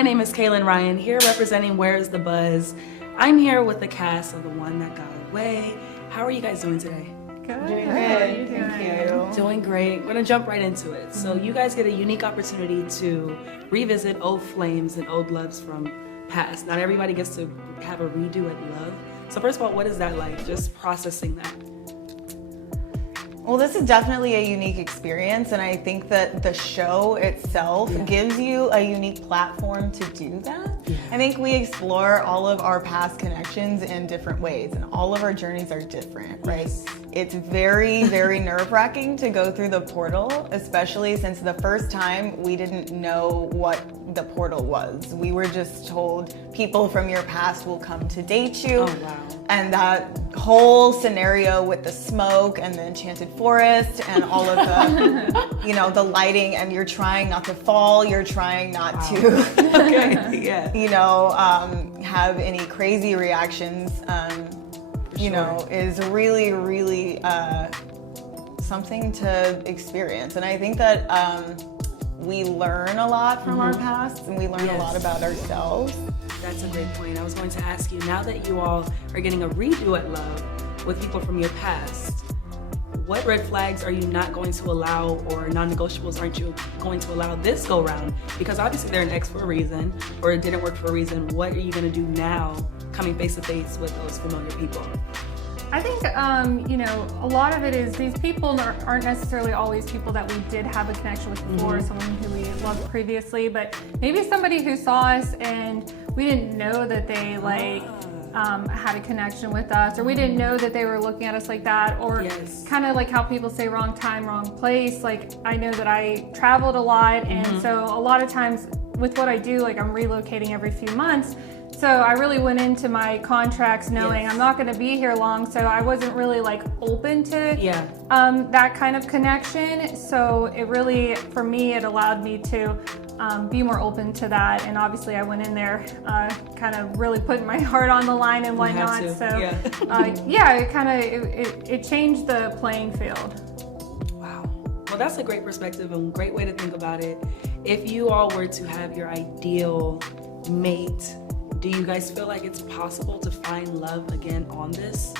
My name is Kaelyn Ryan, here representing Where's the Buzz. I'm here with the cast of The One That Got Away. How are you guys doing today? Good. Doing good. Thank you. Doing great. We're gonna jump right into it. So you guys get a unique opportunity to revisit old flames and old loves from past. Not everybody gets to have a redo at love. So first of all, what is that like, just processing that? Well, this is definitely a unique experience, and I think that the show itself gives you a unique platform to do that. I think we explore all of our past connections in different ways, and all of our journeys are different, right? It's very, very nerve-wracking to go through the portal, especially since the first time we didn't know what the portal was. We were just told people from your past will come to date you. Oh, wow. And that whole scenario with the smoke and the enchanted forest and all of the, you know, the lighting, and you're trying not to fall, you're trying not to, you know, have any crazy reactions, you know, is really, really something to experience. And I think that we learn a lot from our past, and we learn a lot about ourselves. That's a great point. I was going to ask you, now that you all are getting a redo at love with people from your past, what red flags are you not going to allow, or non-negotiables aren't you going to allow this go round? Because obviously they're an ex for a reason, or it didn't work for a reason. What are you going to do now, coming face to face with those familiar people? I think, you know, a lot of it is these people aren't necessarily always people that we did have a connection with before, someone who we loved previously, but maybe somebody who saw us and we didn't know that they had a connection with us, or we didn't know that they were looking at us like that, or kind of like how people say wrong time, wrong place. Like, I know that I traveled a lot, and so a lot of times with what I do, like I'm relocating every few months. So I really went into my contracts knowing I'm not going to be here long, so I wasn't really like open to that kind of connection. So it really, for me, it allowed me to be more open to that. And obviously I went in there kind of really putting my heart on the line and whatnot. So it changed the playing field. Wow. Well, that's a great perspective and great way to think about it. If you all were to have your ideal mate, do you guys feel like it's possible to find love again on this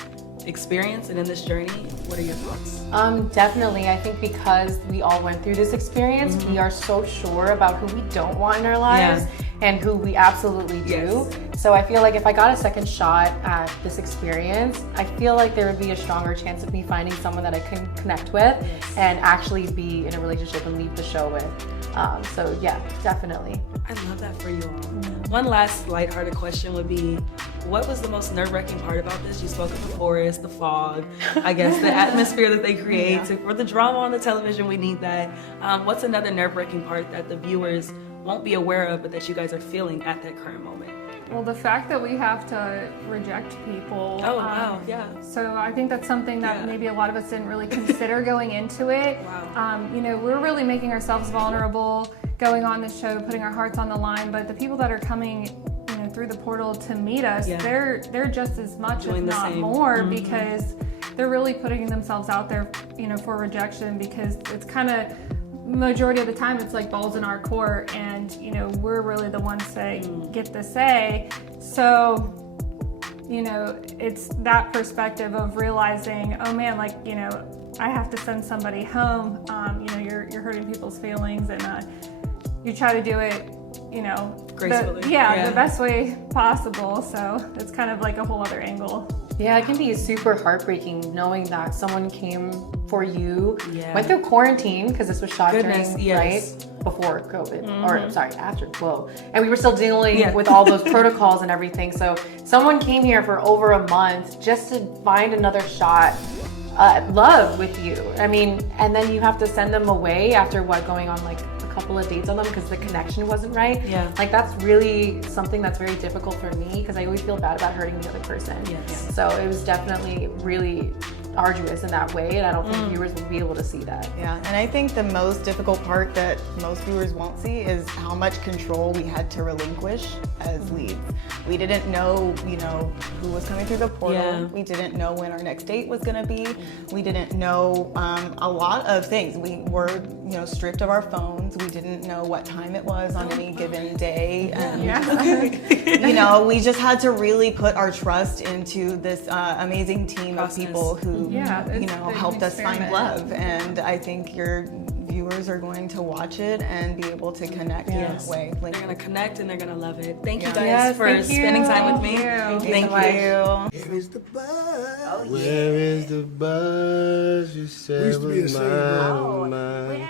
experience and in this journey? What are your thoughts? Definitely. I think because we all went through this experience, we are so sure about who we don't want in our lives and who we absolutely do. So I feel like if I got a second shot at this experience, I feel like there would be a stronger chance of me finding someone that I can connect with and actually be in a relationship and leave the show with. So yeah, definitely. I love that for you all. One last lighthearted question would be, what was the most nerve-wracking part about this? You spoke of the forest, the fog, I guess the atmosphere that they create. For the drama on the television, we need that. What's another nerve-wracking part that the viewers won't be aware of, but that you guys are feeling at that current moment? Well, the fact that we have to reject people. Oh, wow, So I think that's something that maybe a lot of us didn't really consider going into it. Wow. You know, we're really making ourselves vulnerable, going on the show, putting our hearts on the line, but the people that are coming, you know, through the portal to meet us, they're just as much, if not more, because they're really putting themselves out there, you know, for rejection, because it's kind of, majority of the time it's like balls in our court, and you know, we're really the ones that get the say. So you know, it's that perspective of realizing, oh man, like, you know, I have to send somebody home. You know, you're hurting people's feelings, and you try to do it, you know, gracefully, the best way possible. So it's kind of like a whole other angle. Yeah, it can be super heartbreaking knowing that someone came for you, went through quarantine, because this was shot during, right, before COVID, or sorry, after, and we were still dealing with all those protocols and everything. So someone came here for over a month just to find another shot at love with you. I mean, and then you have to send them away after going on like a couple of dates on them because the connection wasn't right. Like, that's really something that's very difficult for me, because I always feel bad about hurting the other person. So it was definitely really arduous in that way, and I don't think viewers will be able to see that. Yeah, and I think the most difficult part that most viewers won't see is how much control we had to relinquish as leads. We didn't know, who was coming through the portal. Yeah. We didn't know when our next date was gonna be. We didn't know a lot of things. We were, stripped of our phones. We didn't know what time it was on any given day. And, we just had to really put our trust into this amazing team of people who, helped us find love. And I think your viewers are going to watch it and be able to connect in that way. They're going to connect and they're going to love it. Thank you guys Yes, for thank spending you. time with me. Thank you. Where is the buzz? Where is the buzz? You said was mine.